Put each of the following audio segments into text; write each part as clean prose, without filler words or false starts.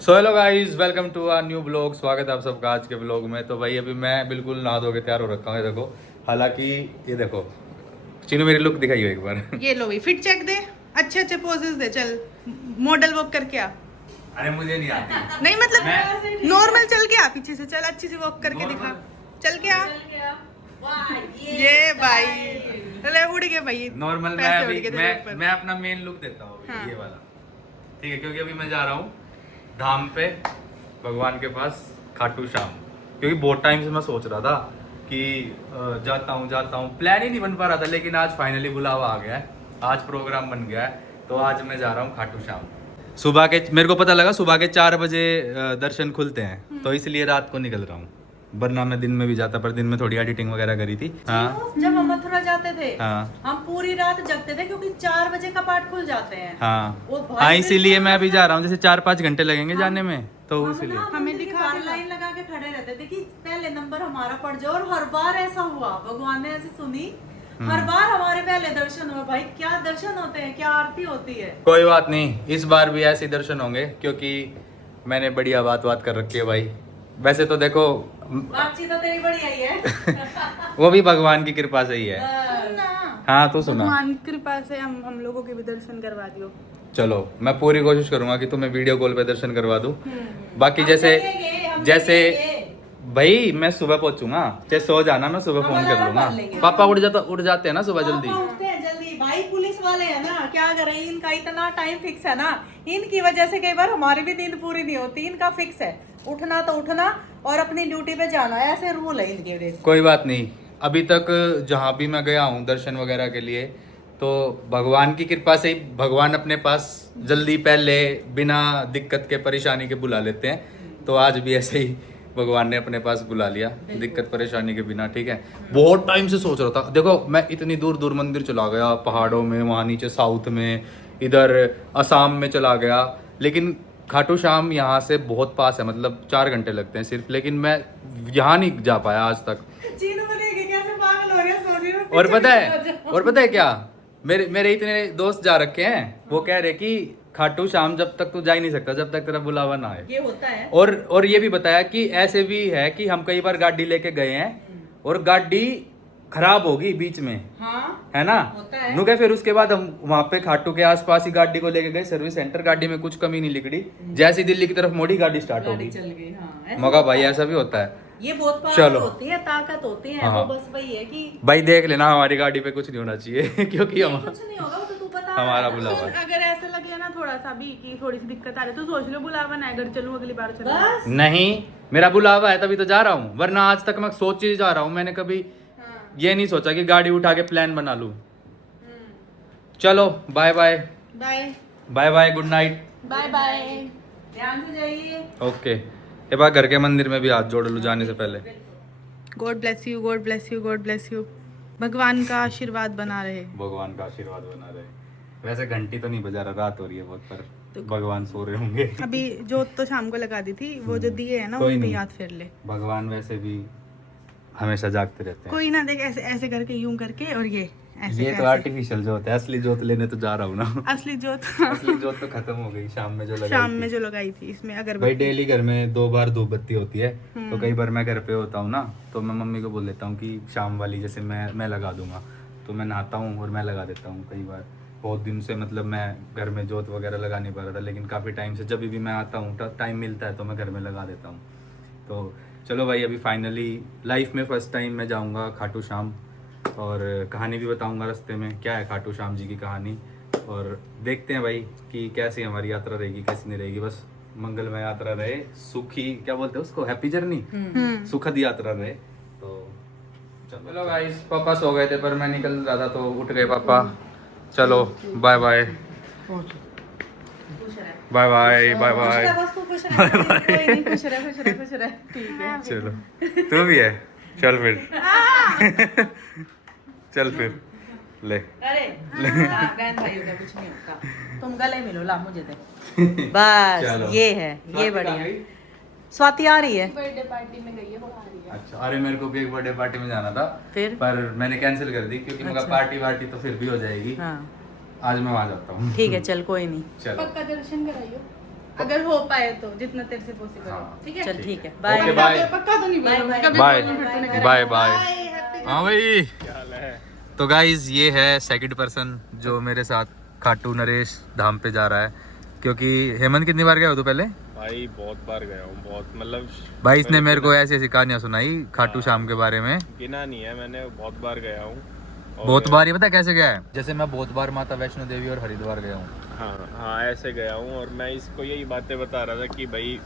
So hello guys, welcome to our new blog. स्वागत है आप सबका आज के ब्लॉग में। तो भाई अभी मैं बिल्कुल नहा धो के तैयार हो रखा हूँ। ये देखो, हालांकि ये देखो चीनू, मेरी लुक दिखाइए एक बार। ये लो भाई, फिट चेक दे, अच्छे अच्छे पोजेस दे, चल मॉडल वॉक करके आ। अरे मुझे नहीं आती। नहीं मतलब नॉर्मल चल के आ, पीछे से चल, अच्छी सी वॉक करके दिखा, चल के आ। ये भाई अरे उड़ गए भाई, नॉर्मल मैं पैसे उड़ अभी गए तेरे ऊपर। मैं अपना मेन लुक देता हूँ अभी, हाँ। ये वाला। ठीक है, क्योंकि अभी मैं जा रहा हूँ धाम पे, भगवान के पास, खाटू श्याम। क्योंकि बहुत टाइम से मैं सोच रहा था कि जाता हूँ, प्लान ही नहीं बन पा रहा था, लेकिन आज फाइनली बुलावा आ गया है, आज प्रोग्राम बन गया है। तो आज मैं जा रहा हूँ खाटू श्याम। सुबह के, मेरे को पता लगा सुबह के 4 बजे दर्शन खुलते हैं, तो इसलिए रात को निकल रहा हूँ, वरना मैं दिन में भी जाता, पर दिन में थोड़ी एडिटिंग वगैरह करी थी। हाँ जब हम मथुरा जाते थे, हाँ हम पूरी रात जगते थे क्योंकि 4 बजे कपाट खुल जाते हैं। हाँ वो भाई हाँ, इसीलिए मैं अभी जा रहा हूँ। जैसे 4-5 घंटे लगेंगे जाने में, तो हम इसीलिए ना हमें मंदिर के दिखा बाहर देना। लाइन लगा के खड़े रहते थे कि पहले नंबर हमारा पड़ जाए, और हर बार ऐसा हुआ। भगवान ने ऐसी सुनी, हर बार हमारे पहले दर्शन हुए। भाई क्या दर्शन होते हैं, क्या आरती होती है। कोई बात नहीं, इस बार भी ऐसे ही दर्शन होंगे, क्योंकि मैंने बढ़िया बात कर रखी है भाई। वैसे तो देखो, बातचीत तो तेरी बढ़िया ही है। वो भी भगवान की कृपा से ही है। ना हाँ तो सुना, भगवान की कृपा से हम लोगों के भी दर्शन करवा दियो। चलो मैं पूरी कोशिश करूंगा कि तुम्हें वीडियो कॉल पे दर्शन करवा दूं। बाकी हम जैसे चलेंगे, हम जैसे चलेंगे। भाई मैं सुबह पहुंचूंगा, चाहे सो जाना, मैं सुबह हम फोन कर अलार्म लूंगा। कर लेंगे। पापा उठ जाते हैं ना सुबह जल्दी। पापा उठते हैं जल्दी भाई, पुलिस वाले हैं ना, क्या करें, इनका इतना टाइम फिक्स है ना, इनकी वजह से कई बार हमारी भी नींद पूरी नहीं होती। इनका फिक्स है, उठना तो उठना और अपनी ड्यूटी पे जाना, ऐसे रूल है इनके भी। कोई बात नहीं, अभी तक जहाँ भी मैं गया हूँ दर्शन वगैरह के लिए, तो भगवान की कृपा से ही भगवान अपने पास जल्दी, पहले, बिना दिक्कत के, परेशानी के बुला लेते हैं। तो आज भी ऐसे ही भगवान ने अपने पास बुला लिया, दिक्कत परेशानी के बिना। ठीक है, बहुत टाइम से सोच रहा था। देखो मैं इतनी दूर दूर मंदिर चला गया, पहाड़ों में, वहाँ नीचे साउथ में, इधर असम में चला गया, लेकिन खाटू श्याम यहाँ से बहुत पास है, मतलब 4 घंटे लगते हैं सिर्फ, लेकिन मैं यहाँ नहीं जा पाया आज तक। चीनू को देख के कैसे पागल हो रही है, सोच रही हूँ और पता है क्या, मेरे इतने दोस्त जा रखे हैं, वो कह रहे कि खाटू श्याम जब तक तू जा ही नहीं सकता जब तक तेरा बुलावा ना आए। ये होता है। और ये भी बताया कि ऐसे भी है कि हम कई बार गाड़ी लेके गए हैं और गाड़ी खराब होगी बीच में, हाँ है ना, होता है। नुके फिर उसके बाद हम वहां पे खाटू के आसपास ही गाड़ी को लेके गए सर्विस सेंटर, गाड़ी में कुछ कमी नहीं लिखड़ी, जैसी दिल्ली की तरफ मोड़ी गाड़ी स्टार्ट गाड़ी होगी। चल गई। हाँ ऐसा मौका होता भाई, है। ऐसा भी होता है। ये बहुत चलो। पावर होती है, ताकत होती है। हाँ। वो बस वही है कि भाई देख लेना, हमारी गाड़ी पे कुछ नहीं होना चाहिए क्योंकि हम कुछ नहीं होगा, वो तो तू बता हमारा रहा है। बुलावा है। अगर ऐसा लगे ना थोड़ा सा भी कि थोड़ी सी दिक्कत आ रही है, तो सोच लो बुलावा ना, अगर चलूं अगली बार चलूं। बस नहीं, मेरा बुलावा है तभी तो जा रहा हूँ, वरना आज तक मैं सोच ही जा रहा हूँ। मैंने कभी हाँ। ये नहीं सोचा कि गाड़ी उठा के प्लान बना लूं। चलो bye bye, bye bye bye, good night. Bye bye. ध्यान से जाइए। ओके, ये बार घर के मंदिर में भी हाथ जोड़ लूं जाने से पहले। God bless you, God bless you, God bless you. भगवान का आशीर्वाद बना रहे। भगवान का आशीर्वाद बना रहे। वैसे घंटी तो नहीं बजा रहा, रात हो रही है बहुत, पर तो भगवान सो रहे होंगे। अभी जोत तो शाम को लगा दी थी, वो जो दिए है ना कोई उन पे नहीं। याद फेर ले। भगवान वैसे भी हमेशा जागते रहते हैं। कोई ना, देख ऐसे ऐसे करके, यूं करके, और ये ऐसे ये तो ऐसे। आर्टिफिशियल जोत है, असली जोत लेने तो जा रहा हूँ ना। असली जोत असली जोत तो खत्म हो गई शाम में जो लगाई शाम थी। में जो लगाई थी, इसमें भाई अगरबत्ती। डेली घर में 2 बार धूप बत्ती होती है, तो कई बार मैं घर पे होता हूँ ना, तो मैं मम्मी को बोल देता हूँ कि शाम वाली जैसे मैं लगा दूंगा, तो मैं नहाता हूँ और मैं लगा देता हूँ। कई बार बहुत दिन से मतलब मैं घर में जोत वगैरह लगा नहीं पा रहा था, लेकिन काफ़ी टाइम से जब भी मैं आता हूँ, टाइम मिलता है तो मैं घर में लगा देता हूँ। तो चलो भाई, अभी फाइनली लाइफ में फर्स्ट टाइम मैं जाऊँगा खाटू श्याम, और कहानी भी बताऊँगा रास्ते में क्या है खाटू श्याम जी की कहानी, और देखते हैं भाई कि कैसी हमारी यात्रा रहेगी, कैसी नहीं रहेगी। बस मंगलमय यात्रा रहे, सुखी, क्या बोलते हैं उसको, हैप्पी जर्नी, सुखद यात्रा रहे। तो चलो गाइस, पापा सो गए थे पर मैं निकल रहा था तो उठ गए पापा। चलो bye bye, bye bye, bye bye, बस तू खुश रह, कोई नहीं, खुश रह, खुश रह, खुश रह। ठीक है। चलो तू भी है, चल फिर चल फिर ले। अरे हाँ, बहन भाइयों का कुछ नहीं होता। तुम गले मिलो, ला मुझे दे। बस चलो। ये है, ये बढ़िया। स्वाति आ रही है। बर्थडे पार्टी में गई है, वो आ रही है। अच्छा, अरे मेरे को भी एक बर्थडे पार्टी में जाना था, फिर पर मैंने कैंसिल कर दी क्योंकि मगर अच्छा। पार्टी तो फिर भी हो जाएगी। हाँ आज मैं वहाँ जाता हूँ। ठीक है, चल कोई नहीं। चलो पक्का दर्शन कराइयो। अगर हो पाए तो जितना तेरे से पॉसिबल हो, ठीक है? चल ठीक है, ओके बाय। बाय पक्का तो नहीं बोल बाय, कभी बाय बोलूं फिर तूने करा। Bye bye. Happy हाँ भाई, तो गाइज ये है सेकंड पर्सन जो मेरे साथ खाटू नरेश धाम पे जा रहा है। क्योंकि हेमंत कितनी बार गया हो तू पहले? भाई बहुत बार गया हूँ, बहुत मतलब भाई इसने मेरे को ऐसी ऐसी कहानियां सुनाई खाटू श्याम के बारे में। गिना नहीं है, मैंने बहुत बार गया हूँ। और बहुत बार, ये पता है कैसे गया है? जैसे मैं बहुत बार माता वैष्णो देवी और हरिद्वार गया हूँ। हाँ हाँ ऐसे गया हूँ। और मैं इसको यही बातें बता रहा था कि भाई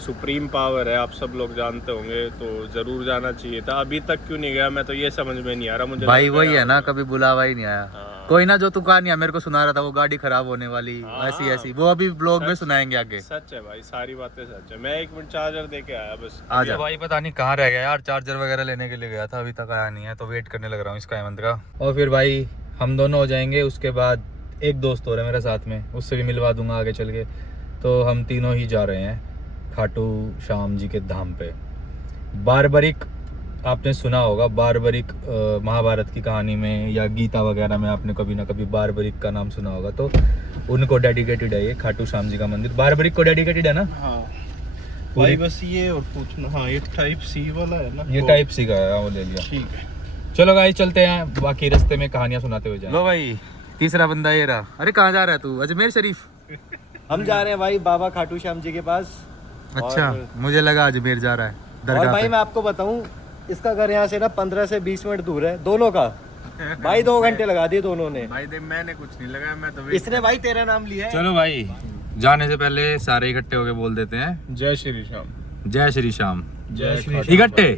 सुप्रीम पावर है, आप सब लोग जानते होंगे, तो जरूर जाना चाहिए था। अभी तक क्यों नहीं गया मैं तो ये समझ में नहीं आ रहा मुझे। भाई लगा वही गया है ना, होगा। कभी बुलावा ही नहीं आया। हाँ। कोई ना, जो तू कहानियां मेरे को सुना रहा था वो गाड़ी खराब होने वाली हाँ। ऐसी ऐसी, वो अभी ब्लॉग में सुनाएंगे आगे। सच है भाई, सारी बातें सच है। मैं 1 मिनट चार्जर दे के आया बस। आजा भाई, पता नहीं कहाँ रह गया यार, चार्जर वगैरह लेने के लिए गया था, अभी तक आया नहीं है, तो वेट करने लग रहा हूँ इसका, हेमंत का। और फिर भाई हम दोनों हो जाएंगे, उसके बाद एक दोस्त हो रहा है मेरे साथ में, उससे भी मिलवा दूंगा आगे चल के। तो हम तीनों ही जा रहे हैं खाटू श्याम जी के धाम पे। बारबरिक आपने सुना होगा, बारबरिक महाभारत की कहानी में या गीता वगैरह में आपने कभी ना कभी बारबरिक का नाम सुना होगा, तो उनको डेडिकेटेड है ये खाटू श्याम जी का मंदिर। बारबरिक को डेडिकेटेड है ना? हाँ भाई बस ये और पूछना। हाँ ये टाइप सी वाला है ना? ये टाइप सी का है, वो ले लिया। ठीक है, चलो गाइस चलते हैं, बाकी रास्ते में कहानियां सुनाते हुए जाएं। लो भाई, तीसरा बंदा ये रहा। अरे कहाँ जा रहा है तू? अजमेर शरीफ? हम जा रहे हैं भाई बाबा खाटू श्याम जी के पास। अच्छा, मुझे लगा अजमेर जा रहा है और दरगाह भाई पे। मैं आपको बताऊं, इसका घर यहाँ से ना 15 से 20 मिनट दूर है दोनों का। भाई 2 घंटे लगा दिए दोनों ने। भाई देख मैंने कुछ नहीं लगाया, मैं तो इसने भाई तेरा नाम लिया है। चलो भाई, जाने से पहले सारे इकट्ठे होके बोल देते हैं जय श्री श्याम। जय श्री श्याम। जय श्री इकट्ठे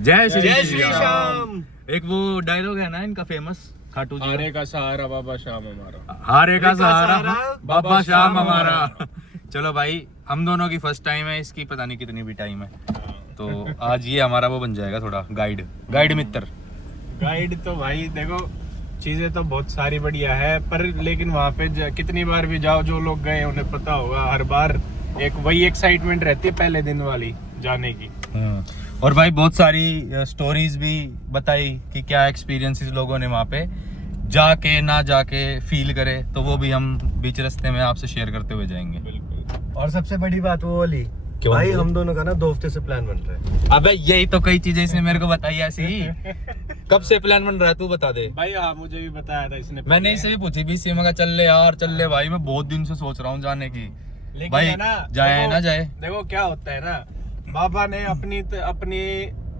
जय जय श्री श्री श्याम। श्याम। एक वो डायलॉग है ना इनका फेमस, खाटू जी हारे का सहारा बाबा श्याम हमारा। हारे का सहारा सहारा बाबा श्याम हमारा। चलो भाई, हम दोनों की फर्स्ट टाइम है, इसकी पता नहीं कितनी भी टाइम है, तो आज ये हमारा वो बन जाएगा थोड़ा गाइड मित्र। गाइड तो भाई देखो, चीजें तो बहुत सारी बढ़िया है, पर लेकिन वहाँ पे कितनी बार भी जाओ, जो लोग गए उन्हें पता होगा, हर बार एक वही एक्साइटमेंट रहती है पहले दिन वाली जाने की। और भाई बहुत सारी स्टोरीज भी बताई कि क्या एक्सपीरियंसेस लोगों ने वहाँ पे जाके ना जाके फील करे, तो वो भी हम बीच रास्ते में आपसे शेयर करते हुए जाएंगे। बिल्कुल। और सबसे बड़ी बात वो वाली, क्यों? भाई हम दोनों का ना 2 हफ्ते से प्लान बन रहा है। अबे यही तो कई चीजें इसने मेरे को बताई ऐसी ही। कब से प्लान बन रहा है तू बता दे। भाई हाँ मुझे भी बताया था इसने। मैंने इससे भी पूछी भी, सीमा का चल ले यार, चल ले भाई, मैं बहुत दिन से सोच रहा हूँ जाने की। लेकिन भाई है ना, जाए देखो- ना जाए। देखो क्या होता है ना, बाबा ने अपनी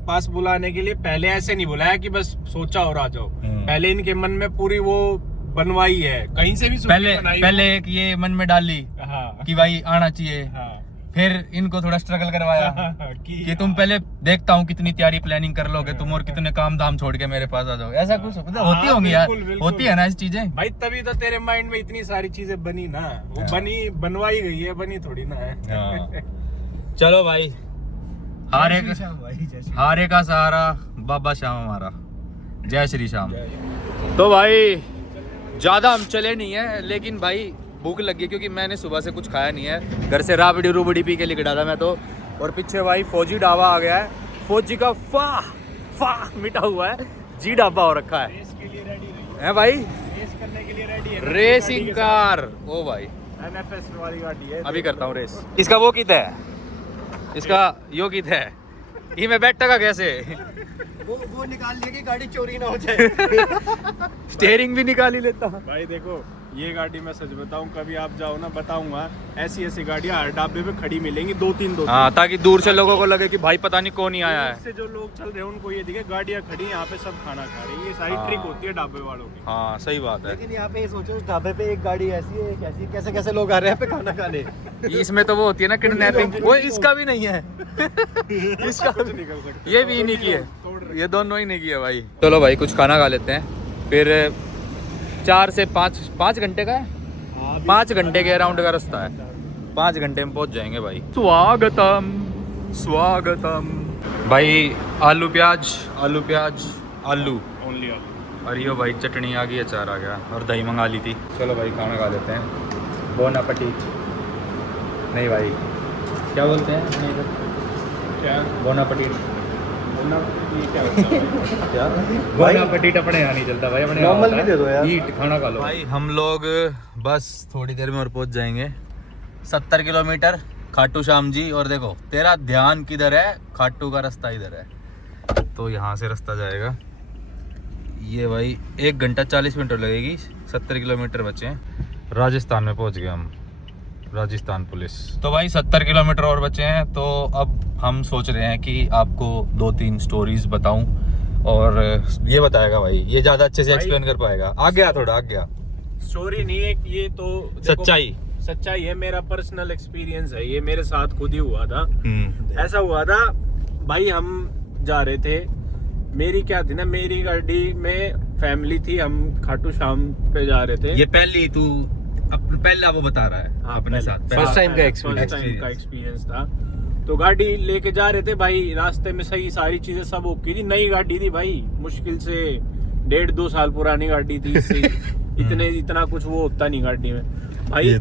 पास बुलाने के लिए पहले ऐसे नहीं बुलाया कि बस सोचा और आ जाओ। पहले इनके मन में पूरी वो बनवाई है, कहीं से भी सूची पहले बनाई पहले एक ये मन में डाली हो। हाँ कि भाई आना चाहिए, हाँ फिर इनको थोड़ा स्ट्रगल करवाया कि तुम पहले देखता हूँ कितनी तैयारी प्लानिंग कर लोगे तुम, और कितने काम धाम छोड़ के मेरे पास आ जाओगे, ऐसा कुछ मतलब होती हाँ, होंगी यार, बिल्कुल, बिल्कुल। होती है ना ऐसी चीजें। भाई तभी तो तेरे माइंड में इतनी सारी चीजें बनी ना, वो बनवाई गई है, बनी थोड़ी ना है। चलो भाई, हारे का सहारा बाबा श्याम हमारा। जय श्री श्याम। तो भाई ज्यादा हम चले नहीं है, लेकिन भाई भूख लगी है, क्योंकि मैंने सुबह से कुछ खाया नहीं है, घर से राबड़ी रूबड़ी पी के लेके डाला मैं तो। और पीछे भाई फौजी ढाबा आ गया है, फौजी का फा मिटा हुआ है, जी ढाबा हो रखा है। रेस के लिए रेडी रही, है भाई, रेस करने के लिए रेडी है। Racing car. ओ भाई NFS वाली गाड़ी है। अभी करता हूँ रेस। इसका वो कित है, इसका यो कित है, ये मैं बैठ का कैसे वो निकाल लिया कि गाड़ी चोरी ना हो जाए। स्टेयरिंग भी निकाल ही लेता। भाई देखो ये गाड़ी मैं सच बताऊं, कभी आप जाओ ना बताऊंगा, ऐसी ऐसी गाड़ियां हर ढाबे पे खड़ी मिलेंगी, 2-3 हाँ, ताकि दूर से लोगों को लगे कि भाई पता नहीं कौन ही आया है। से जो लोग चल रहे हैं उनको ये दिखे गाड़ियां खड़ी यहाँ पे सब खाना खा रहे हैं। ये सारी हाँ। ट्रिक होती है ढाबे वालों की। हाँ सही बात है। लेकिन यहाँ पे ये सोचो, उस ढाबे पे एक गाड़ी ऐसी है, एक ऐसी, कैसे कैसे लोग आ रहे हैं पे खाना खाने। इसमें तो वो होती है ना किडनैपिंग, वो इसका भी नहीं है। इसका कुछ नहीं कर सकते। ये भी नहीं किए, ये दोनों ही नहीं किए भाई। चलो भाई कुछ खाना खा लेते हैं, फिर 4 से 5 घंटे का है, 5 घंटे के अराउंड का रास्ता है, 5 घंटे में पहुंच जाएंगे भाई। स्वागतम स्वागतम भाई। आलू प्याज आलू ओनली और यो भाई चटनी आ गई, अचार आ गया, और दही मंगा ली थी। चलो भाई खाना खा लेते हैं। बोन एपेटिट, नहीं भाई क्या बोलते हैं अपने इधर, क्या बोन एपेटिट, ये क्या होता है? क्या बोन एपेटिट अपने यहाँ नहीं चलता भाई, अपने यहाँ Normal होता भी दे दो है, यार। ईट खाना खा लो भाई। हम लोग बस थोड़ी देर में और पहुँच जाएंगे 70 किलोमीटर खाटू श्याम जी, और देखो तेरा ध्यान किधर है, खाटू का रास्ता इधर है। तो यहाँ से रास्ता जाएगा ये भाई 1 घंटा 40 मिनट लगेगी, 70 किलोमीटर बचे हैं। राजस्थान में पहुँच गए हम, राजस्थान पुलिस। तो भाई 70 किलोमीटर और बचे हैं, तो अब हम सोच रहे हैं कि आपको 2-3 स्टोरीज बताऊं, और ये बताएगा भाई, ये ज़्यादा अच्छे से एक्सप्लेन कर पाएगा। आ गया थोड़ा, आ गया। स्टोरी नहीं है ये तो देखो, सच्चाई है, मेरा पर्सनल एक्सपीरियंस है, ये मेरे साथ खुद ही हुआ था। ऐसा हुआ था भाई, हम जा रहे थे, मेरी क्या थी ना, मेरी गाड़ी में फैमिली थी, हम खाटू श्याम पे जा रहे थे। ये पहला वो बता रहा है अपने साथ, फर्स्ट टाइम का एक्सपीरियंस था। तो गाड़ी लेके जा रहे थे भाई, रास्ते में सही सारी चीजें सब ओके थी, नई गाड़ी थी भाई, मुश्किल से 1.5-2 साल पुरानी गाड़ी थी, इससे इतना कुछ वो होता नहीं गाड़ी में भाई। अरे ये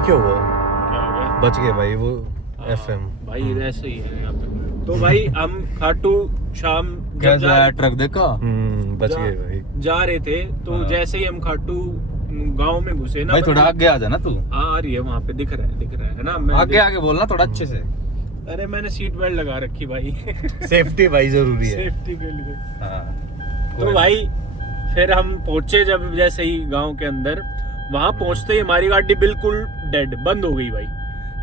क्या हुआ? क्या हो गया? बच गए भाई वो FM भाई ऐसे ही है यहाँ पे। तो भाई हम खाटू श्याम ट्रक देखा, बच गए भाई। जा रहे थे, तो जैसे ही हम खाटू गांव में घुसे ना भाई थोड़ा आगे आ जाना तू, आ रही है वहाँ पे, दिख रहा है ना, मैं आगे बोलना थोड़ा अच्छे से। अरे मैंने सीट बेल्ट लगा रखी भाई, सेफ्टी भाई जरूरी है। सेफ्टी के लिए। हाँ। तो भाई फिर हम पहुंचे जब जैसे ही गांव के अंदर, वहां पहुंचते ही हमारी गाड़ी बिल्कुल डेड बंद हो गई भाई,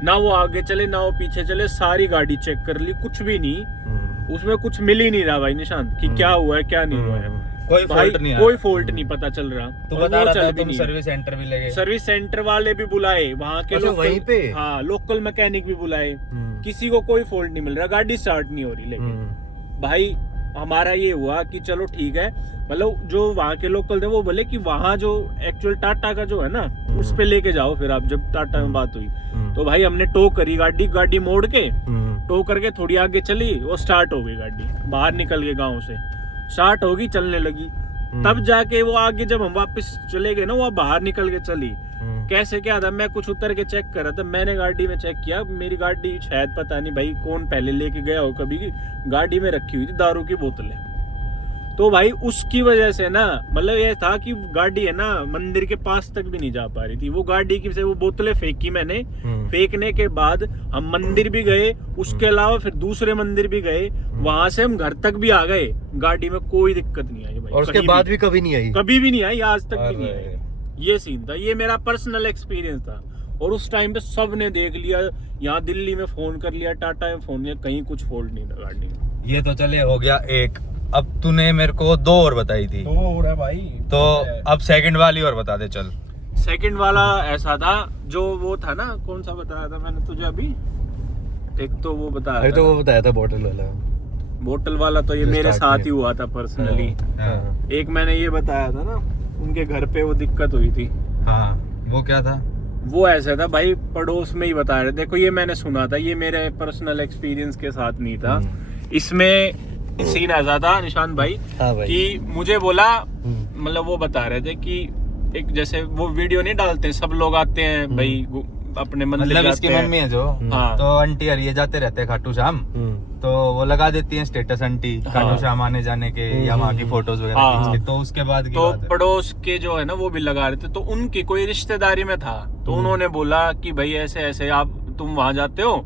ना वो आगे चले ना वो पीछे चले, सारी गाड़ी चेक कर ली, कुछ भी नहीं, उसमें कुछ मिल ही नहीं रहा भाई निशांत कि क्या हुआ है क्या नहीं हुआ है, कोई फॉल्ट नहीं, कोई फॉल्ट नहीं पता चल रहा। तो और बता वो रहा चल था भी तुम नहीं। सर्विस सेंटर भी ले गए, सर्विस सेंटर वाले भी बुलाए, वहाँ के अच्छा, वहीं पे? हाँ लोकल मैकेनिक भी बुलाए, किसी को कोई फॉल्ट नहीं मिल रहा, गाड़ी स्टार्ट नहीं हो रही। लेकिन भाई हमारा ये हुआ कि चलो ठीक है, मतलब जो वहाँ के लोकल थे वो बोले कि वहाँ जो एक्चुअल टाटा का जो है ना, उस पे लेके जाओ फिर आप, जब टाटा में बात हुई। तो भाई हमने टो करी गाड़ी मोड़ के, टो करके थोड़ी आगे चली, वो स्टार्ट हो गई गाड़ी, बाहर निकल गए गाँव से, स्टार्ट होगी चलने लगी, तब जाके वो आगे जब हम वापस चले गए ना, वो बाहर निकल के चली। कैसे क्या था, मैं कुछ उतर के चेक कर रहा था, मैंने गाड़ी में चेक किया, मेरी गाड़ी शायद पता नहीं भाई कौन पहले लेके गया हो, कभी गाड़ी में रखी हुई थी दारू की बोतलें। तो भाई उसकी वजह से ना, मतलब ये था कि गाड़ी है ना मंदिर के पास तक भी नहीं जा पा रही थी, वो गाड़ी की से वो बोतलें फेंकी मैंने, फेंकने के बाद हम मंदिर भी गए, उसके अलावा फिर दूसरे मंदिर भी गए, वहां से हम घर तक भी आ गए, गाड़ी में कोई दिक्कत नहीं आई भाई। और उसके बाद भी कभी नहीं आई? कभी भी नहीं आई, आज तक भी नहीं आई। ये सीन था, ये मेरा पर्सनल एक्सपीरियंस था। और उस टाइम पे सब ने देख लिया, यहाँ दिल्ली में फोन कर लिया, टाटा में फोन किया, कहीं कुछ फॉल्ट नहीं था गाड़ी में। ये तो चले हो गया एक, अब तूने मेरे को 2 और बताई थी, तो हो रहा है भाई, तो अब सेकंड वाली और बता दे चल। सेकंड वाला ऐसा था, जो वो था ना, कौन सा बताया था मैंने तुझे अभी, एक तो वो बताया अभी था, तो वो बताया था बोतल वाला तो ये मेरे साथ ही हुआ था पर्सनली। हाँ। एक मैंने ये बताया था ना, उनके घर पे वो दिक्कत हुई थी। हाँ वो क्या था? वो ऐसा था भाई, पड़ोस में ही बता रहे, देखो ये मैंने सुना था, ये मेरे पर्सनल एक्सपीरियंस के साथ नहीं था। इसमें सीन ऐसा था निशांत भाई, हाँ भाई, कि मुझे बोला, मतलब वो बता रहे थे कि एक जैसे वो वीडियो नहीं डालते, सब लोग आते हैं भाई अपने मंदिर मतलब जाते इसकी हैं। मम्मी है जो, हाँ। तो आंटी और ये जाते रहते हैं खाटू श्याम, तो वो लगा देती हैं स्टेटस आंटी खाटू श्याम आने जाने के, या वहाँ की फोटोज वगैरह हाँ, खींच के। तो उसके बाद की तो बात है। पड़ोस के जो है ना वो भी लगा रहे थे, तो उनकी कोई रिश्तेदारी में था, तो उन्होंने बोला कि भाई ऐसे ऐसे आप तुम वहां जाते हो,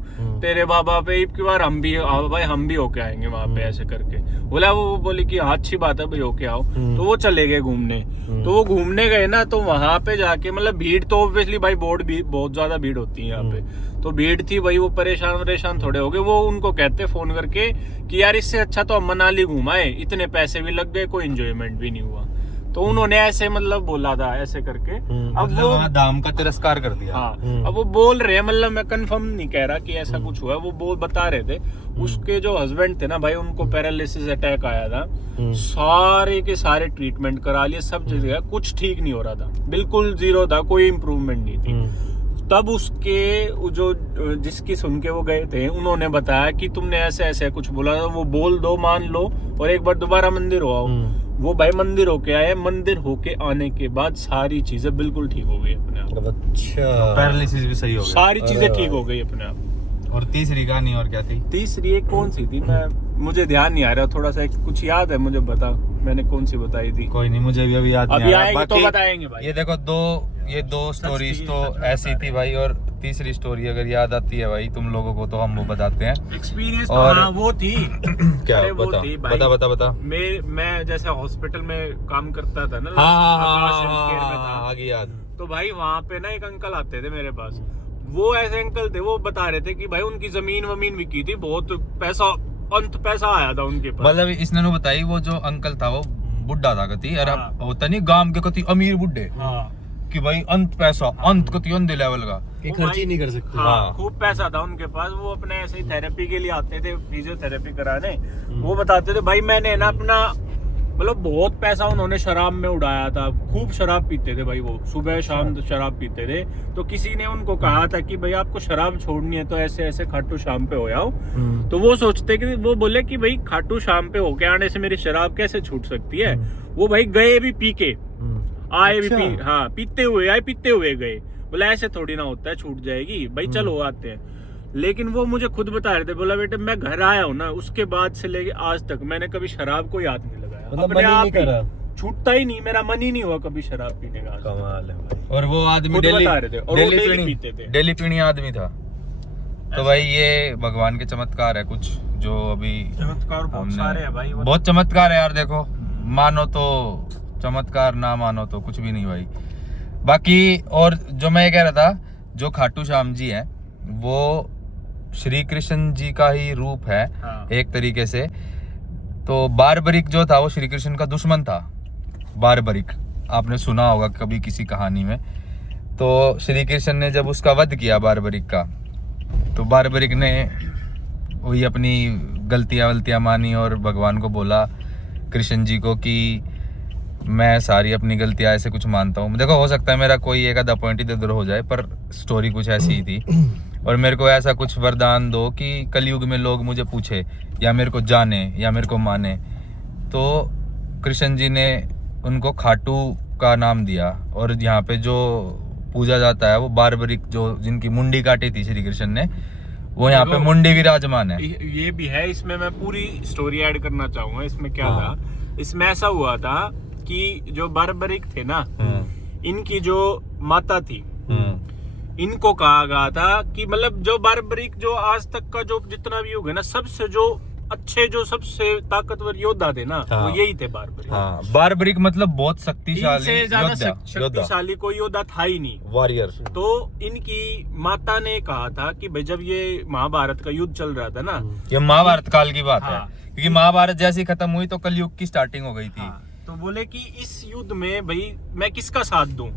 तेरे बाबा पे एक बार हम भी भाई हम भी होके आएंगे वहां पे, ऐसे करके बोला। वो बोली कि हाँ अच्छी बात है भाई होके आओ। तो वो चले गए घूमने, तो वो घूमने गए ना, तो वहां पे जाके मतलब भीड़ तो ऑब्वियसली भाई बोर्ड भी बहुत ज्यादा भीड़ होती है यहाँ पे, तो भीड़ थी भाई, वो परेशान थोड़े हो गए। वो उनको कहते फोन करके कि यार इससे अच्छा तो हम मनाली घुमाए, इतने पैसे भी लग गए, कोई एंजॉयमेंट भी नहीं हुआ। तो उन्होंने ऐसे मतलब बोला था ऐसे करके। अब मतलब वो वहाँ दाम का तिरस्कार कर दिया। हाँ, अब वो बोल रहे हैं, मतलब मैं कंफर्म नहीं कह रहा कि ऐसा कुछ हुआ है, वो बता रहे थे। उसके जो हस्बैंड थे ना भाई, उनको पैरालिसिस अटैक आया था, सारे के सारे ट्रीटमेंट करा लिए, सब जगह कुछ ठीक नहीं हो रहा था, बिल्कुल जीरो था, कोई इम्प्रूवमेंट नहीं थी। तब उसके जो जिसकी सुन के वो गए थे, उन्होंने बताया कि तुमने ऐसे ऐसे कुछ बोला था, वो बोल दो, मान लो, और एक बार दोबारा मंदिर हो आओ। वो भाई मंदिर होके आए, मंदिर होके आने के बाद सारी चीजें बिल्कुल ठीक हो गई अपने आप। अच्छा, पैरालिसिस भी सही हो गया, सारी चीजें ठीक हो गई अपने आप। और तीसरी कहानी और क्या थी? तीसरी एक कौन सी थी, मैं मुझे ध्यान नहीं आ रहा, थोड़ा सा कुछ याद है मुझे, बता मैंने कौन सी बताई थी। कोई नहीं, मुझे भी अभी याद अभी नहीं आ रहा। आएंगे तो बाकी बताएंगे भाई। ये देखो ये दो स्टोरीज तो ऐसी थी भाई, और तीसरी स्टोरी अगर याद आती है भाई तुम लोगों को तो हम वो बताते हैं। एक्सपीरियंस और- हाँ वो थी। क्या अरे वो बता थी भाई। बता। मैं जैसे हॉस्पिटल में काम करता था ना, आकाश हेल्थ केयर में था। हाँ, आगे याद। तो भाई वहाँ पे ना एक अंकल आते थे मेरे पास, वो ऐसे अंकल थे, वो बता रहे थे कि भाई उनकी जमीन वमीन बिकी थी, बहुत पैसा आया था उनके पास। मतलब इसने नु बताई, वो जो अंकल था वो बुढ़ा था कती, और हाँ। अब होता नहीं गांव के कती अमीर बुढ़े हाँ कि भाई अंत पैसा अंत कती अंधे लेवल का। कि वो खर्च ही भाई- नहीं कर सकते। हाँ, हाँ। खूब पैसा था उनके पास। वो अपने ऐसे ही थेरेपी के लिए आते थे, फिजियोथेरेपी कराने। वो बताते थे भाई मैंने ना अपना मतलब बहुत पैसा उन्होंने शराब में उड़ाया था, खूब शराब पीते थे भाई, वो सुबह शाम शराब पीते थे। तो किसी ने उनको कहा था कि भाई आपको शराब छोड़नी है तो ऐसे ऐसे खाटू शाम पे हो आओ। तो वो सोचते कि वो बोले कि भाई खाटू शाम पे होके आने से मेरी शराब कैसे छूट सकती है। वो भाई गए भी पी के आए भी पी, हाँ पीते हुए गए। बोला ऐसे थोड़ी ना होता है, छूट जाएगी भाई, चलो आते हैं। लेकिन वो मुझे खुद बता रहे थे, बोला बेटे मैं घर आया हूँ ना, उसके बाद से लेके आज तक मैंने कभी शराब को याद नहीं लगाया, मतलब अपने मन ही आप नहीं करा। छूटता ही नहीं, मेरा मन ही नहीं हुआ कभी शराब पीने का। कमाल है भाई। और वो आदमी खुद डेली बता रहे थे, और वो डेली पीते थे। डेली पीनी आदमी था। तो भाई ये भगवान के चमत्कार है कुछ जो अभी चमत्कार बहुत हमने- सारे हैं भाई। बहुत चमत्कार है यार। देखो मानो तो चमत्कार, ना मानो तो कुछ भी नहीं भाई। बाकी और जो मैं ये कह रहा था, जो खाटू श्याम जी हैं वो श्री कृष्ण जी का ही रूप है हाँ। एक तरीके से। तो बारबरिक जो था वो श्री कृष्ण का दुश्मन था। बारबरिक आपने सुना होगा कभी किसी कहानी में। तो श्री कृष्ण ने जब उसका वध किया बारबरिक का, तो बारबरिक ने वही अपनी गलतियां मानी और भगवान को बोला, कृष्ण जी को, कि मैं सारी अपनी गलतियां ऐसे कुछ मानता हूँ। देखो हो सकता है मेरा कोई एक आधा पॉइंट इधर उधर हो जाए, पर स्टोरी कुछ ऐसी ही थी। और मेरे को ऐसा कुछ वरदान दो कि कलयुग में लोग मुझे पूछे या मेरे को जाने या मेरे को माने। तो कृष्ण जी ने उनको खाटू का नाम दिया। और यहाँ पे जो पूजा जाता है वो बारबरिक, जो जिनकी मुंडी काटी थी श्री कृष्ण ने, वो यहाँ पे देखो, मुंडी विराजमान है। ये भी है, इसमें मैं पूरी स्टोरी ऐड करना चाहूंगा। इसमें क्या था, इसमें ऐसा हुआ था कि जो बारबरिक थे ना, इनकी जो माता थी, इनको कहा गया था कि मतलब जो बारबरिक जो आज तक का जो जितना भी युग है ना, सबसे जो अच्छे जो सबसे ताकतवर योद्धा थे ना, हाँ। वो यही थे बारबरिक। हाँ, बारबरिक मतलब बहुत शक्तिशाली इनसे ज्यादा योद्धा, शक्तिशाली कोई योद्धा था ही नहीं। वॉरियर। तो इनकी माता ने कहा था कि भाई जब ये महाभारत का युद्ध चल रहा था ना, ये महाभारत काल की बात है, हाँ। क्योंकि महाभारत जैसी खत्म हुई तो कलयुग की स्टार्टिंग हो गई थी। हाँ, तो बोले कि इस युद्ध में भाई मैं किसका साथ दूं।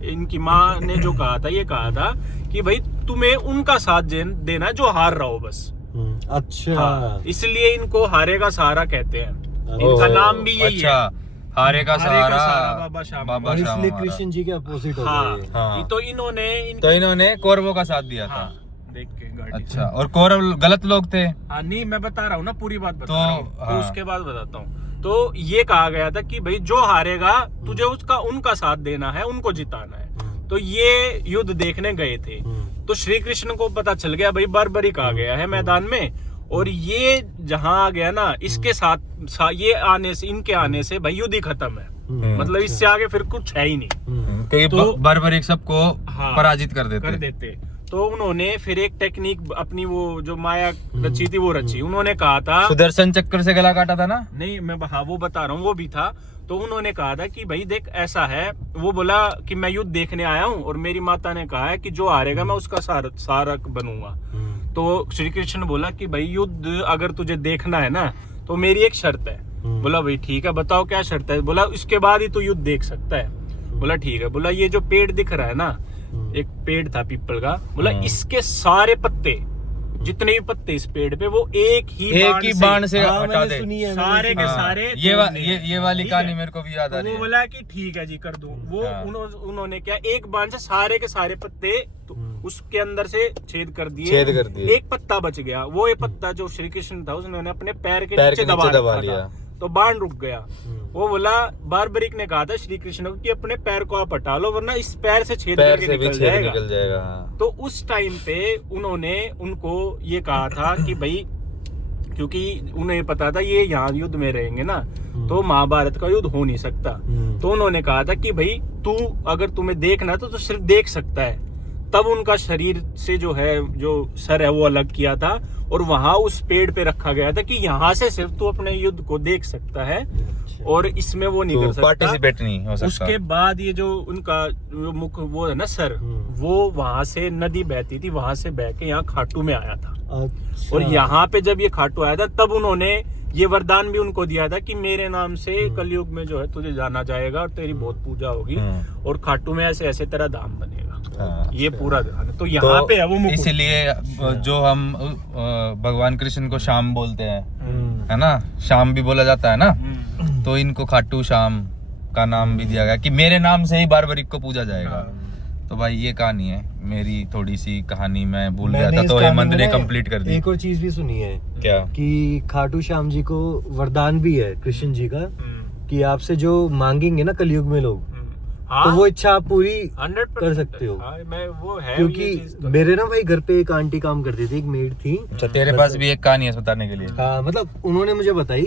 इनकी माँ ने जो कहा था, ये कहा था कि भाई तुम्हें उनका साथ देना जो हार रहा हो बस। अच्छा। हाँ, इसलिए इनको हारे का सहारा कहते हैं। इनका ओह, नाम भी यही अच्छा, है, हारे का सहारा बाबा श्याम। और इसलिए हमारा। कृष्ण जी के अपोजिट हो हाँ, गए। हाँ। तो इन्होंने तो इन्होंने कौरवों का साथ दिया था। हाँ, देख के गाड़ी। अच्छा, और कौरव गलत लोग थे। हाँ नहीं, मैं बता रहा हूँ ना, पूरी बात बता तो, रहा हूँ, तो हाँ। उसके बाद बताता हूँ। तो ये कहा गया था कि भाई जो हारेगा तुझे उनका साथ देना है, उनको जिताना है। तो ये युद्ध देखने गए थे। तो श्री कृष्ण को पता चल गया भाई बारबरिक आ गया है मैदान में, और ये जहां आ गया ना, इसके साथ ये आने से, इनके आने से भाई युद्ध ही खत्म है। मतलब इससे आगे फिर कुछ है ही नहीं, क्योंकि तो- बारबरिक सबको हाँ, पराजित कर कर देते। देते। तो उन्होंने फिर एक टेक्निक अपनी वो जो माया रची थी वो रची। उन्होंने कहा था, सुदर्शन चक्र से गला काटा था ना। नहीं मैं हाँ वो बता रहा हूँ, वो भी था। तो उन्होंने कहा था कि भाई देख ऐसा है, वो बोला कि मैं युद्ध देखने आया हूँ और मेरी माता ने कहा है कि जो हारेगा मैं उसका सारक बनूंगा। तो श्री कृष्ण बोला कि भाई युद्ध अगर तुझे देखना है ना तो मेरी एक शर्त है। बोला भाई ठीक है, बताओ क्या शर्त है। बोला इसके बाद ही तू युद्ध देख सकता है। बोला ठीक है। बोला ये जो पेड़ दिख रहा है ना, एक पेड़ था पीपल का, बोला इसके सारे पत्ते, जितने भी पत्ते इस पेड़ पे, वो एक ही बाण से हाँ, हटा मैंने दे। सुनी है, सारे के हाँ, सारे ये वाली ठीक कहानी है? मेरे को भी याद आ तो रही वो है। बोला कि ठीक है जी कर दूं। वो हाँ। उन्होंने क्या, एक बाण से सारे के सारे पत्ते तो उसके अंदर से छेद कर दिए। एक पत्ता बच गया। वो ये पत्ता जो श्री कृष्ण था, उसने अपने पैर के नीचे दबा रखा था, तो बाण रुक गया। वो बोला, बारबरिक ने कहा था श्री कृष्ण को कि अपने पैर को आप हटा लो, वरना इस पैर से छेद करके निकल जाएगा। तो उस टाइम पे उन्होंने उनको ये कहा था कि भाई क्योंकि उन्हें पता था ये यहाँ युद्ध में रहेंगे ना तो महाभारत का युद्ध हो नहीं सकता। तो उन्होंने कहा था कि भाई तू अगर तुम्हें देखना तो सिर्फ देख सकता है। तब उनका शरीर से जो है जो सर है वो अलग किया था और वहां उस पेड़ पे रखा गया था कि यहाँ से सिर्फ तू अपने युद्ध को देख सकता है और इसमें वो नहीं कर सकता, पार्टिसिपेट नहीं हो सकता। उसके बाद ये जो उनका मुख वो है ना सर, वो वहां से नदी बहती थी, वहां से बह के यहाँ खाटू में आया था। और यहाँ पे जब ये खाटू आया था तब उन्होंने ये वरदान भी उनको दिया था कि मेरे नाम से कलयुग में जो है तुझे जाना जाएगा और तेरी बहुत पूजा होगी और खाटू में ऐसे ऐसे तेरा धाम बनेगा। ये पूरा ध्यान है। तो यहाँ पे है वो मुकुट। इसीलिए जो हम भगवान कृष्ण को श्याम बोलते हैं, है ना, श्याम भी बोला जाता है ना, तो इनको खाटू श्याम का नाम भी दिया गया कि मेरे नाम से ही बारबरिक को पूजा जाएगा। तो भाई ये कहानी है मेरी, थोड़ी सी कहानी मैं भूल गया था तो हेमंत ने कंप्लीट कर दी। एक और चीज भी सुनी है क्या कि खाटू श्याम जी को वरदान भी है कृष्ण जी का कि आपसे जो मांगेंगे ना कलयुग में लोग, तो वो इच्छा आप पूरी 100% कर सकते हो। मैं वो है क्योंकि मेरे ना भाई घर पे एक आंटी काम करती थी, एक मेड थी। अच्छा, तेरे पास भी एक कहानी है बताने के लिए? हाँ, मतलब उन्होंने मुझे बताई।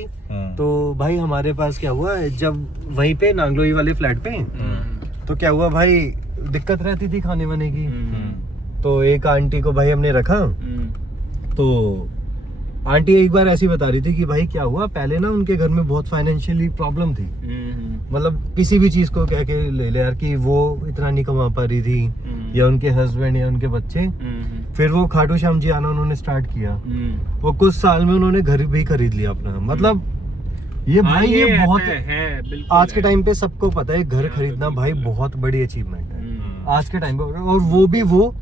तो भाई हमारे पास क्या हुआ, जब वहीं पे नांगलोई वाले फ्लैट पे तो क्या हुआ भाई, दिक्कत रहती थी खाने वाने की। तो एक आंटी को भाई हमने रखा, तो आंटी एक बार ऐसी बता रही थी कि भाई क्या हुआ, पहले ना उनके घर में बहुत फाइनेंशियली प्रॉब्लम थी। मतलब किसी भी चीज को कह के ले ले यार कि वो इतना नहीं कमा पा रही थी या उनके हस्बैंड या उनके बच्चे। फिर वो खाटू श्याम जी आना उन्होंने स्टार्ट किया। वो कुछ साल में उन्होंने घर भी खरीद लिया अपना। मतलब ये भाई ये बहुत है आज के टाइम पे सबको पता है घर खरीदना भाई बहुत बड़ी अचीवमेंट है आज के टाइम पे, और वो भी वो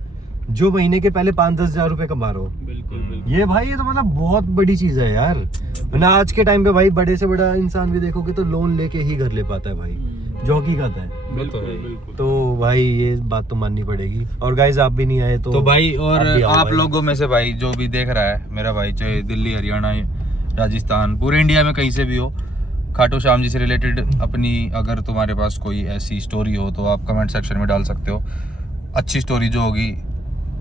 जो महीने के पहले 5-10 हजार रुपए कमा रहे हो। बिल्कुल ये भाई ये तो मतलब बहुत बड़ी चीज है यार। ना आज के टाइम पे भाई बड़े से बड़ा इंसान भी देखोगे तो लोन लेके ही घर ले पाता है भाई, जो हकीकत है। बिल्कुल। तो भाई ये बात तो माननी पड़ेगी। और गाइस आप भी नहीं आए तो भाई, और आप भी आओ आप भाई। लोगों में से भाई जो भी देख रहा है मेरा भाई, चाहे दिल्ली, हरियाणा, राजस्थान, पूरे इंडिया में कहीं से भी हो, खाटू श्याम जी से रिलेटेड अपनी अगर तुम्हारे पास कोई ऐसी स्टोरी हो तो आप कमेंट सेक्शन में डाल सकते हो। अच्छी स्टोरी जो होगी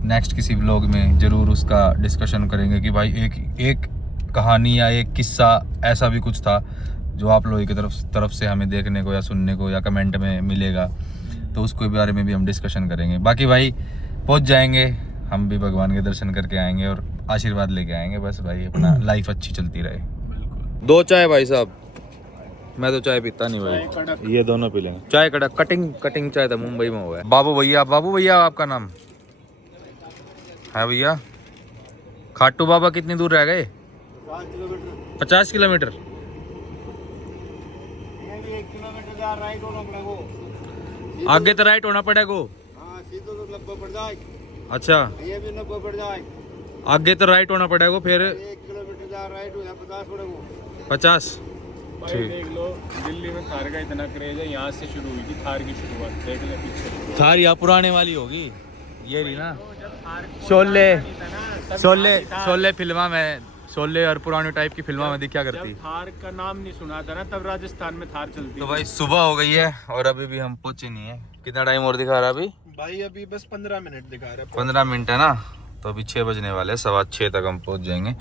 नेक्स्ट किसी व्लॉग में जरूर उसका डिस्कशन करेंगे कि भाई एक कहानी या एक किस्सा ऐसा भी कुछ था जो आप लोगों की तरफ से हमें देखने को या सुनने को या कमेंट में मिलेगा, तो उसके बारे में भी हम डिस्कशन करेंगे। बाकी भाई पहुंच जाएंगे, हम भी भगवान के दर्शन करके आएंगे और आशीर्वाद लेके आएंगे। बस भाई अपना लाइफ अच्छी चलती रहे। 2 चाय भाई साहब, मैं तो चाय पीता नहीं भाई, ये दोनों पी लेंगे। चाय कड़क, कटिंग चाय था, मुंबई में हुआ है। बाबू भैया आपका नाम है भैया? खाटू बाबा कितनी दूर रह गए? 50 किलोमीटर। आगे तो राइट होना पड़ेगा। अच्छा, आगे तो राइट होना पड़ेगा, फिर 50। भाई देख लो दिल्ली में थार का इतना क्रेज है, यहाँ से शुरू हुई थी थार की शुरुआत। देख ले पीछे थार यहाँ पुराने वाली होगी, ये रही ना शोले फिल्मा में, शोले और पुरानी टाइप की फिल्मा में दिखा करती। जब थार का नाम नहीं सुना था ना तब राजस्थान में थार चलती। तो भाई सुबह हो गई है और अभी भी हम पहुंचे नहीं है। कितना टाइम और दिखा रहा है अभी? भाई अभी बस 15 मिनट दिखा रहा है। 15 मिनट है ना, तो अभी 6 बजने वाले, 6:15 तक हम पहुंच जाएंगे।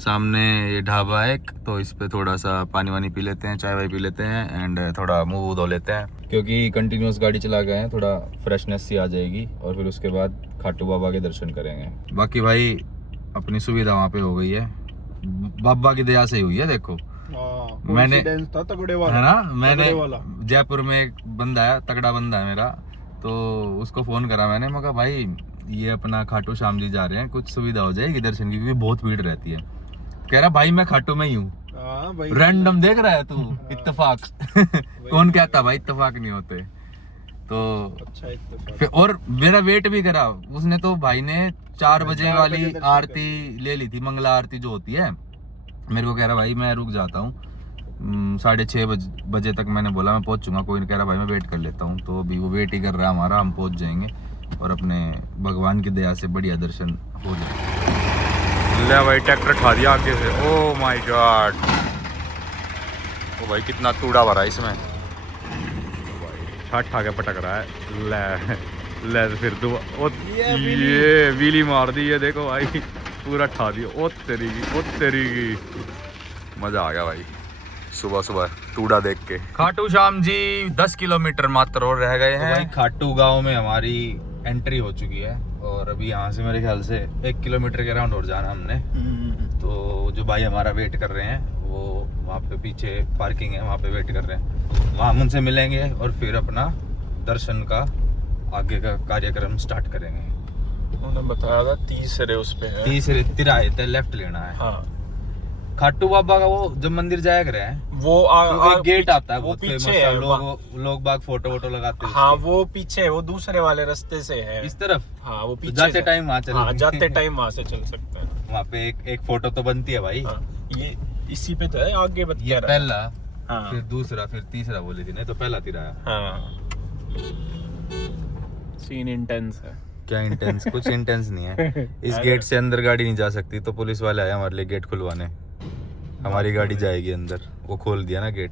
सामने ये ढाबा है एक, तो इस पे थोड़ा सा पानी वानी पी लेते हैं, चाय वाय पी लेते हैं एंड थोड़ा मुंह धो लेते हैं, क्योंकि कंटिन्यूस गाड़ी चला गए हैं, थोड़ा फ्रेशनेस सी आ जाएगी और फिर उसके बाद खाटू बाबा के दर्शन करेंगे। बाकी भाई अपनी सुविधा वहाँ पे हो गई है, बाबा की दया से ही हुई है। देखो मैंने था तगड़े वाला, है ना, मैंने जयपुर में एक बंदा है, तगड़ा बंदा है मेरा, तो उसको फोन करा मैंने, मैं कहा भाई ये अपना खाटू श्याम जी जा रहे हैं, कुछ सुविधा हो जाएगी दर्शन की, क्योंकि बहुत भीड़ रहती है। कह रहा भाई मैं खाटू में ही हूँ। रैंडम देख रहा है तू, इत्तेफाक कौन कहता भाई इत्तेफाक नहीं होते। तो अच्छा, और मेरा वेट भी करा उसने, तो भाई ने 4 बजे वाली आरती ले ली थी, मंगला आरती जो होती है। मेरे को कह रहा भाई मैं रुक जाता हूँ, 6:30 बजे तक मैंने बोला मैं पहुंचूंगा, कोई नहीं, कह रहा भाई मैं वेट कर लेता हूँ। तो अभी वो वेट ही कर रहा है हमारा, हम पहुंच जाएंगे और अपने भगवान की दया से बढ़िया दर्शन हो जाए। ले भाई ट्रैक्टर खा दिया आगे से, ओ माय गॉड, ओ भाई कितना कूड़ा भरा है इसमें, छाट खा के पटक रहा है। ले फिर दो ये व्हीली मार दी है, देखो भाई पूरा ठा दिया। ओ तेरी की मजा आ गया भाई सुबह सुबह टूडा देख के। खाटू श्याम जी 10 किलोमीटर मात्र और रह गए हैं। तो खाटू गांव में हमारी एंट्री हो चुकी है और अभी यहाँ से मेरे ख्याल से 1 किलोमीटर के राउंड और जाना हमने। तो जो भाई हमारा वेट कर रहे हैं वो वहाँ पे पीछे पार्किंग है, वहाँ पे वेट कर रहे हैं। वहाँ हम उनसे मिलेंगे और फिर अपना दर्शन का आगे का कार्यक्रम स्टार्ट करेंगे। उन्होंने बताया था तीसरे उस पे है, तीसरे तिराहे तक लेफ्ट लेना है। हाँ खाटू बाबा का वो जब मंदिर जाया करे हैं वो एक गेट आता है, वो बहुत पीछे फेमस है। है। लोग बाग फोटो वोटो लगाते हैं हाँ उसकी। वो पीछे है, वो दूसरे वाले रास्ते से है इस तरफ हाँ वो तो पीछे जाते से। टाइम वहाँ चले हाँ जाते टाइम वहाँ से चल सकते हैं। वहाँ पे एक फोटो तो बनती है भाई। हाँ, ये इसी पे तो है, आगे बता ये रहा है। पहला, हाँ फिर दूसरा, फिर तीसरा बोले थी नहीं तो पहला तिराया। हाँ सीन इंटेंस है। क्या इंटेंस? कुछ इंटेंस नहीं है। इस गेट से अंदर गाड़ी नहीं जा सकती तो पुलिस वाले आए हमारे लिए गेट खुलवाने। हमारी गाड़ी जाएगी अंदर, वो खोल दिया ना गेट।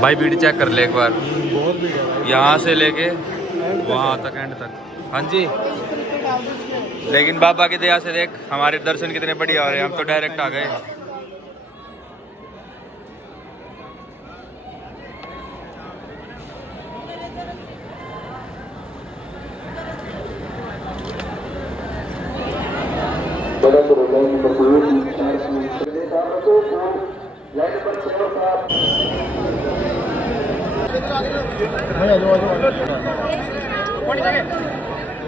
भाई भीड़ चेक कर ले एक बार, यहाँ से लेके वहाँ तक एंड तक। हाँ जी, लेकिन बाबा की दया से देख हमारे दर्शन कितने बढ़िया हो रहे हैं। हम तो डायरेक्ट आ गए।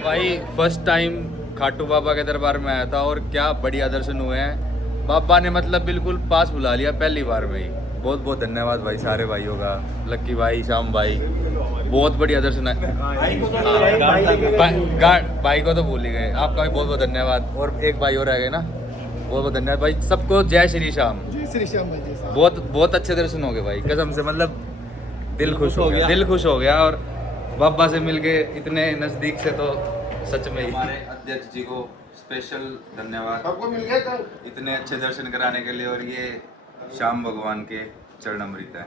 भाई फर्स्ट टाइम खाटू बाबा के दरबार में आया था और क्या बढ़िया दर्शन हुए हैं। बाबा ने मतलब बिल्कुल पास बुला लिया पहली बार में ही। बहुत बहुत धन्यवाद भाई सारे भाइयों का, लक्की भाई, श्याम भाई, बहुत बढ़िया दर्शन है। भाई को तो भूल ही गए, आपका भी बहुत बहुत धन्यवाद। और एक भाई और रह गए ना, बहुत बहुत धन्यवाद भाई सबको। जय श्री श्याम। बहुत बहुत अच्छे दर्शन हो गए भाई कसम से, मतलब दिल खुश हो गया, दिल खुश हो गया। और बाबा से मिलके इतने नज़दीक से तो सच में हमारे अध्यक्ष जी को स्पेशल धन्यवाद, सबको मिल गया कल। इतने अच्छे दर्शन कराने के लिए। और ये श्याम भगवान के चरणामृत है।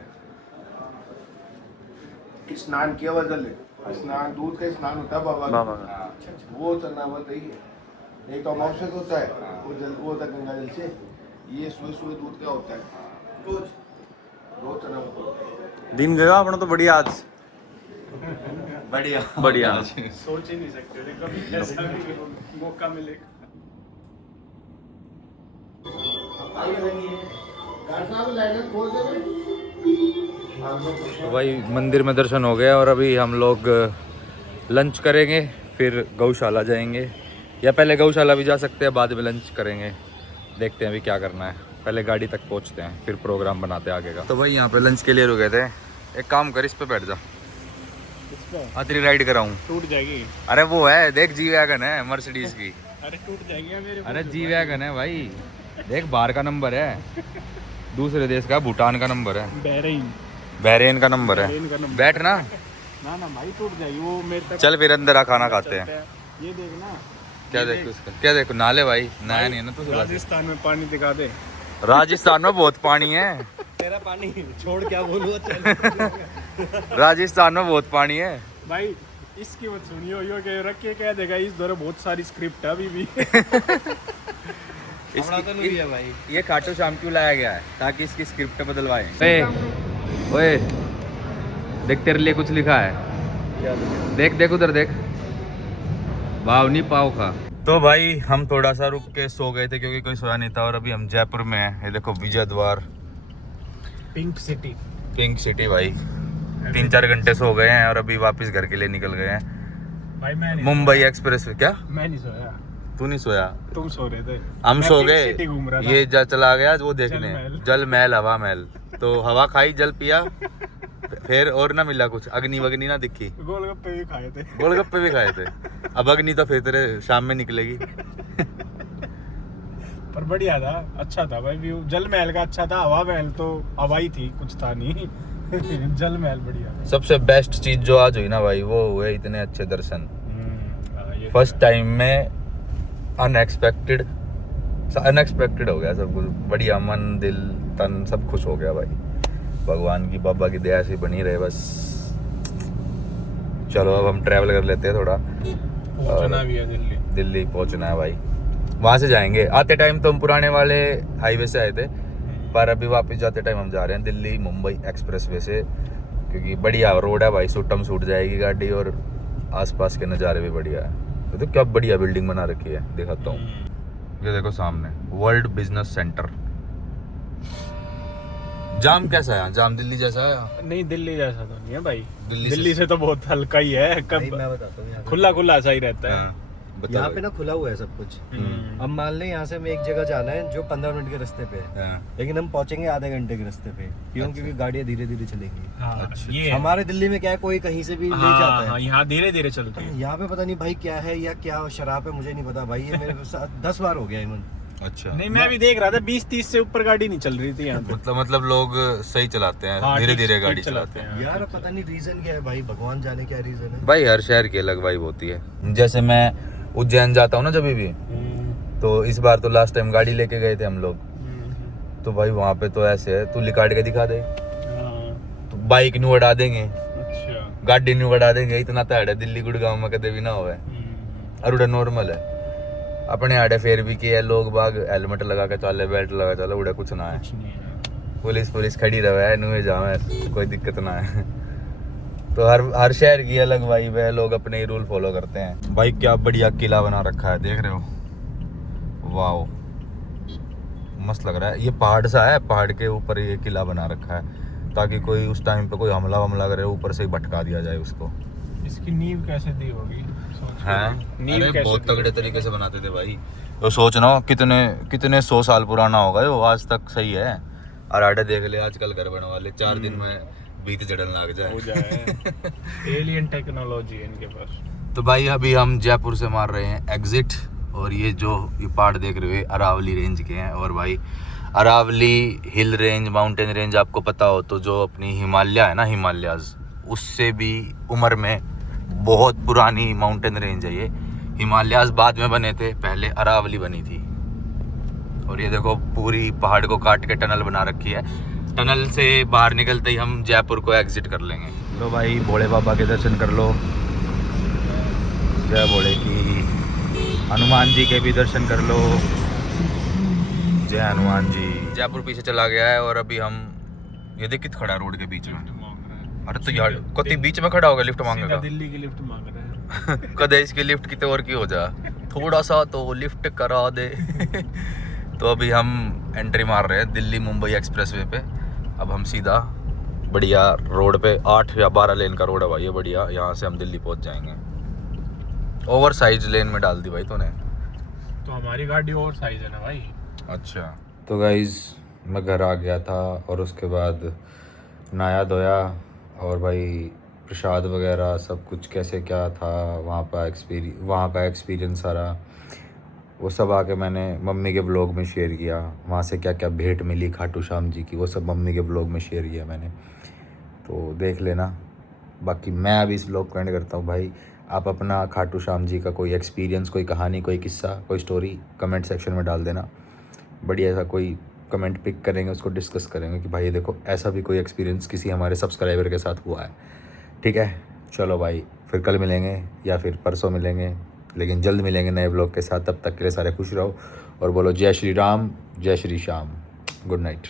स्नान किया हुआ जल है। स्नान दूध का स्नान होता है बाबा का। हाँ। वो चरणामृत ही है। एक तो अमावस्या का होता है, वो जल वो होता है गंगा जल से। ये सुबह सुबह दूध का होता है। रोज चरणामृत होता है। दिन गया अपना तो बढ़िया आज, बढ़िया बढ़िया। सोच ही नहीं सकते थे कभी ऐसा भी मौका मिलेगा। तो भाई मंदिर में दर्शन हो गए और अभी हम लोग लंच करेंगे, फिर गौशाला जाएंगे। या पहले गौशाला भी जा सकते हैं, बाद में लंच करेंगे। देखते हैं अभी क्या करना है, पहले गाड़ी तक पहुंचते हैं फिर प्रोग्राम बनाते हैं आगे का। तो भाई यहाँ पे लंच के लिए रुके थे। एक काम कर, इस पे बैठ जा, तेरी राइड कराऊं। टूट जाएगी। अरे वो है देख, जी वैगन है मर्सिडीज की। अरे टूट जाएगी मेरे। अरे जी वैगन है भाई, देख बाहर का नंबर है, दूसरे देश का, भूटान का नंबर है, बहरीन का नंबर है। बैठ ना ना भाई टूट जाएगी वो मेरे तक। चल फिर अंदर आ, खाना खाते हैं। ये देखना क्या देखो उसका, क्या देखो, नाले भाई नहाया नहीं है ना तू सुबह से। राजस्थान में पानी दिखा दे। राजस्थान में बहुत पानी है। तेरा पानी छोड़ क्या बोलूँ। राजस्थान में बहुत पानी है भाई इसकी मत सुनियो, यो कह रख के कह देगा इस दौरान बहुत सारी स्क्रिप्ट है अभी भी। भाई ये खाटू श्याम क्यों लाया गया है, ताकि इसकी स्क्रिप्ट बदलवाएं। ओए देख, तेरे लिए कुछ लिखा है, देख देख उधर देख, बावनी पाव खा। तो भाई हम थोड़ा सा रुक के सो गए थे क्योंकि कोई सोया नहीं था। और अभी हम जयपुर में हैं। ये देखो विजय द्वार, पिंक सिटी। पिंक सिटी भाई। 3-4 घंटे सो गए हैं और अभी वापस घर के लिए निकल गए हैं। भाई मैं नहीं मुंबई एक्सप्रेस। क्या मैं नहीं सोया, तू नहीं सोया? तुम सो रहे थे। हम मैं सो पिंक गए, सिटी घूम रहा था। ये चला गया वो देखने, जल महल। जल महल, हवा महल। तो हवा खाई, जल पिया, फिर और ना मिला कुछ, अग्नि वग्नि ना दिखी। गोलगप्पे भी खाए थे। गोलगप्पे भी खाए थे। अब अग्नि तो फिर तेरे शाम में निकलेगी। पर बढ़िया था, अच्छा था भाई व्यू। जल महल का अच्छा था, हवा महल तो हवा ही थी, कुछ था नहीं। जल महल बढ़िया। सबसे बेस्ट चीज जो आज हुई ना भाई, वो हुए इतने अच्छे दर्शन। फर्स्ट टाइम में अनएक्सपेक्टेड हो गया सब कुछ, बढ़िया, मन दिल तन सब खुश हो गया भाई। भगवान की बाबा की दया से बनी रहे बस। चलो अब हम ट्रैवल कर लेते हैं थोड़ा, पहुंचना भी है दिल्ली। दिल्ली पहुंचना है भाई, वहां से जाएंगे। आते टाइम तो हम पुराने वाले हाईवे से आए थे, पर अभी वापस जाते टाइम हम जा रहे हैं दिल्ली मुंबई एक्सप्रेसवे से, क्योंकि बढ़िया रोड है भाई, सूटम सूट जाएगी गाड़ी और आसपास के नज़ारे भी बढ़िया है। तो क्या बढ़िया बिल्डिंग बना रखी है, दिखाता हूँ। ये देखो सामने वर्ल्ड बिजनेस सेंटर। जाम कैसा है? जाम दिल्ली जैसा है? नहीं, दिल्ली जैसा तो नहीं है भाई। दिल्ली दिल्ली से तो बहुत हल्का ही है। भाई कब मैं बताता हूँ, खुला खुला सा ही रहता है। हाँ, बताओ यहाँ भाई। पे ना खुला हुआ है सब कुछ। अब मान लें यहाँ से हमें एक जगह जाना है जो 15 मिनट के रास्ते पे है, हाँ, लेकिन हम पहुंचेंगे आधे घंटे के रास्ते पे। क्यों? क्योंकि गाड़ियाँ धीरे धीरे चलेंगी। हाँ, अच्छा। ये है। हमारे दिल्ली में क्या है, कोई कहीं से भी ले हाँ, जाता हाँ, है। यहाँ धीरे धीरे चलते हैं। यहाँ पे पता नहीं भाई क्या है या क्या शराब है, मुझे नहीं पता भाई। ये मेरे साथ 10 बार हो गया इमन। अच्छा। नहीं, मैं भी देख रहा था 20-30 से ऊपर गाड़ी नहीं चल रही थी यहाँ पे। मतलब लोग सही चलाते हैं, हाँ, धीरे ठीक- धीरे ठीक गाड़ी चलाते हैं। यार अब पता नहीं रीजन क्या है भाई, भगवान जाने क्या रीजन है। भाई हर शहर की अलग वाइब होती है। जैसे मैं उज्जैन जाता हूँ ना जब भी, तो इस बार तो लास्ट टाइम गाड़ी लेके गए थे हम लोग, तो भाई वहाँ पे तो ऐसे है, तू लिकाट के दिखा दे तो बाइक न्यू उड़ा देंगे, अच्छा। गाड़ी न्यू उड़ा देंगे। इतना तैयार है दिल्ली गुड़गांव में कदे भी ना होवे, और उड़ा नॉर्मल है अपने आड़े। फेर भी किया लोग बाग हेलमेट लगा के चले, बेल्ट लगा चले, उड़ा कुछ ना है। कुछ नहीं है। पुलिस खड़ी रहे, नुए जावे, कोई दिक्कत ना है। तो हर शहर की अलग वाइब है, लोग अपने ही रूल फॉलो करते हैं। भाई क्या बढ़िया किला बना रखा है, देख रहे हो? वाओ, मस्त लग रहा है। ये पहाड़ सा है, पहाड़ के ऊपर ये किला बना रखा है, ताकि कोई उस टाइम पे कोई हमला करे, ऊपर से ही भटका दिया जाए उसको। इसकी नींव कैसे दी होगी? नींव कैसे बहुत दी तगड़े तरीके से बनाते थे भाई। तो सोचना कितने 100 साल पुराना होगा ये, आज तक सही है। और आड़े देख ले आजकल घर बनवा ले, 4 दिन में बीत जड़न लग जाए। हो जाए। एलियन टेक्नोलॉजी है इनके पास। तो भाई अभी हम जयपुर से मार रहे हैं एग्जिट, और ये पहाड़ देख रहे हो अरावली रेंज के हैं। और भाई Aravalli hill range, mountain range आपको पता हो तो जो अपनी हिमालय है ना, हिमालयाज, उससे भी उम्र में बहुत पुरानी माउंटेन रेंज है ये। हिमालयाज बाद में बने थे, पहले अरावली बनी थी। और ये देखो पूरी पहाड़ को काट के टनल बना रखी है। टनल से बाहर निकलते ही हम जयपुर को एग्जिट कर लेंगे। लो भाई भोले बाबा के दर्शन कर लो, जय भोले की। हनुमान जी के भी दर्शन कर लो, जय हनुमान जी। जयपुर पीछे चला गया है, और अभी हम ये देख कित खड़ा है रोड के बीच में। अरे तो यार कति बीच में खड़ा होगा, लिफ्ट मांगेगा। दिल्ली की लिफ्ट मांग रहा है। कदे इसकी लिफ्ट कितने और की हो जा, थोड़ा सा तो लिफ्ट करा दे। तो अभी हम एंट्री मार रहे हैं दिल्ली मुंबई एक्सप्रेसवे पे। अब हम सीधा बढ़िया रोड पे, 8 या 12 लेन का रोड है भाई ये, बढ़िया। यहाँ से हम दिल्ली पहुँच जाएंगे। ओवर साइज लेन में डाल दी भाई तूने। तो हमारी गाड़ी ओवर साइज है ना भाई। अच्छा। तो गाइज मैं घर आ गया था, और उसके बाद नहाया धोया, और भाई प्रसाद वगैरह सब कुछ कैसे क्या था वहाँ का एक्सपीरियंस सारा, वो सब आके मैंने मम्मी के ब्लॉग में शेयर किया। वहाँ से क्या क्या भेंट मिली खाटू श्याम जी की, वो सब मम्मी के ब्लॉग में शेयर किया मैंने, तो देख लेना। बाकी मैं अभी इस ब्लॉग को एंड करता हूँ भाई। आप अपना खाटू श्याम जी का कोई एक्सपीरियंस, कोई कहानी, कोई किस्सा, कोई स्टोरी कमेंट सेक्शन में डाल देना। बढ़िया सा कोई कमेंट पिक करेंगे, उसको डिस्कस करेंगे कि भाई ये देखो ऐसा भी कोई एक्सपीरियंस किसी हमारे सब्सक्राइबर के साथ हुआ है। ठीक है, चलो भाई फिर कल मिलेंगे या फिर परसों मिलेंगे, लेकिन जल्द मिलेंगे नए ब्लॉग के साथ। तब तक के लिए सारे खुश रहो और बोलो जय श्री राम, जय श्री श्याम। Good night.